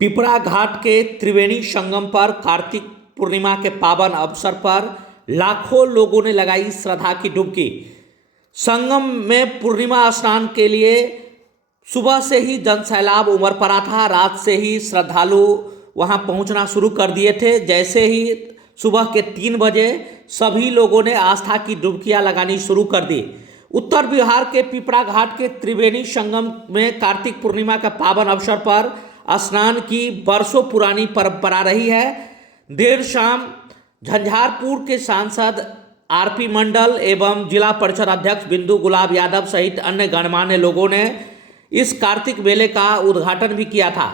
पिपरा घाट के त्रिवेणी संगम पर कार्तिक पूर्णिमा के पावन अवसर पर लाखों लोगों ने लगाई श्रद्धा की डुबकी। संगम में पूर्णिमा स्नान के लिए सुबह से ही जनसैलाब उमड़ पड़ा था। रात से ही श्रद्धालु वहां पहुंचना शुरू कर दिए थे। जैसे ही सुबह के 3 बजे सभी लोगों ने आस्था की डुबकियां लगानी शुरू कर दी। उत्तर बिहार के पिपरा घाट के त्रिवेणी संगम में कार्तिक पूर्णिमा का पावन अवसर पर स्नान की वर्षों पुरानी परंपरा रही है। देर शाम झंझारपुर के सांसद आरपी मंडल एवं जिला परिषद अध्यक्ष बिंदु गुलाब यादव सहित अन्य गणमान्य लोगों ने इस कार्तिक मेले का उद्घाटन भी किया था।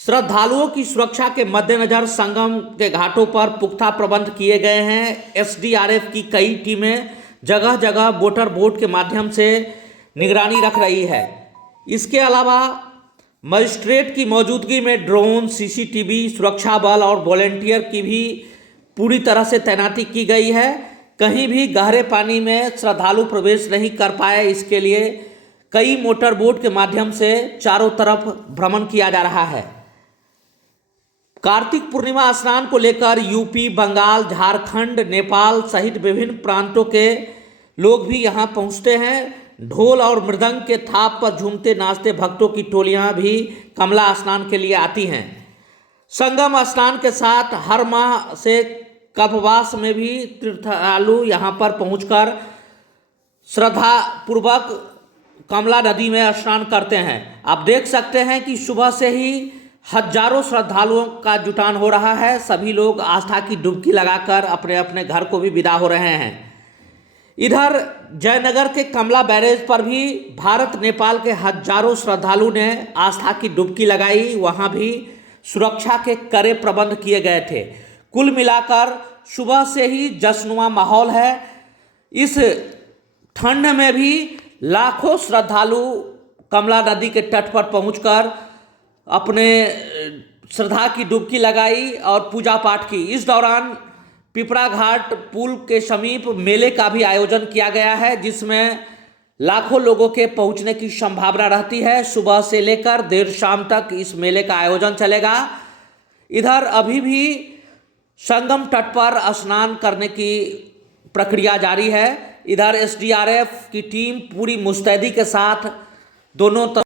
श्रद्धालुओं की सुरक्षा के मद्देनजर संगम के घाटों पर पुख्ता प्रबंध किए गए हैं। एसडीआरएफ की कई टीमें जगह जगह मोटर बोट के माध्यम से निगरानी रख रही है। इसके अलावा मजिस्ट्रेट की मौजूदगी में ड्रोन, सीसीटीवी, सुरक्षा बल और वॉलेंटियर की भी पूरी तरह से तैनाती की गई है। कहीं भी गहरे पानी में श्रद्धालु प्रवेश नहीं कर पाए, इसके लिए कई मोटर बोट के माध्यम से चारों तरफ भ्रमण किया जा रहा है। कार्तिक पूर्णिमा स्नान को लेकर यूपी, बंगाल, झारखंड, नेपाल सहित विभिन्न प्रांतों के लोग भी यहां पहुंचते हैं। ढोल और मृदंग के थाप पर झूमते नाचते भक्तों की टोलियां भी कमला स्नान के लिए आती हैं। संगम स्नान के साथ हर माह से कल्पवास में भी तीर्थयालु यहां पर पहुंचकर श्रद्धा पूर्वक कमला नदी में स्नान करते हैं। आप देख सकते हैं कि सुबह से ही हजारों श्रद्धालुओं का जुटान हो रहा है। सभी लोग आस्था की डुबकी लगाकर अपने अपने घर को भी विदा हो रहे हैं। इधर जयनगर के कमला बैरेज पर भी भारत नेपाल के हजारों श्रद्धालु ने आस्था की डुबकी लगाई। वहां भी सुरक्षा के कड़े प्रबंध किए गए थे। कुल मिलाकर सुबह से ही जश्नुमा माहौल है। इस ठंड में भी लाखों श्रद्धालु कमला नदी के तट पर पहुंचकर अपने श्रद्धा की डुबकी लगाई और पूजा पाठ की। इस दौरान पिपरा घाट पुल के समीप मेले का भी आयोजन किया गया है, जिसमें लाखों लोगों के पहुंचने की संभावना रहती है। सुबह से लेकर देर शाम तक इस मेले का आयोजन चलेगा। इधर अभी भी संगम तट पर स्नान करने की प्रक्रिया जारी है। इधर एसडीआरएफ की टीम पूरी मुस्तैदी के साथ दोनों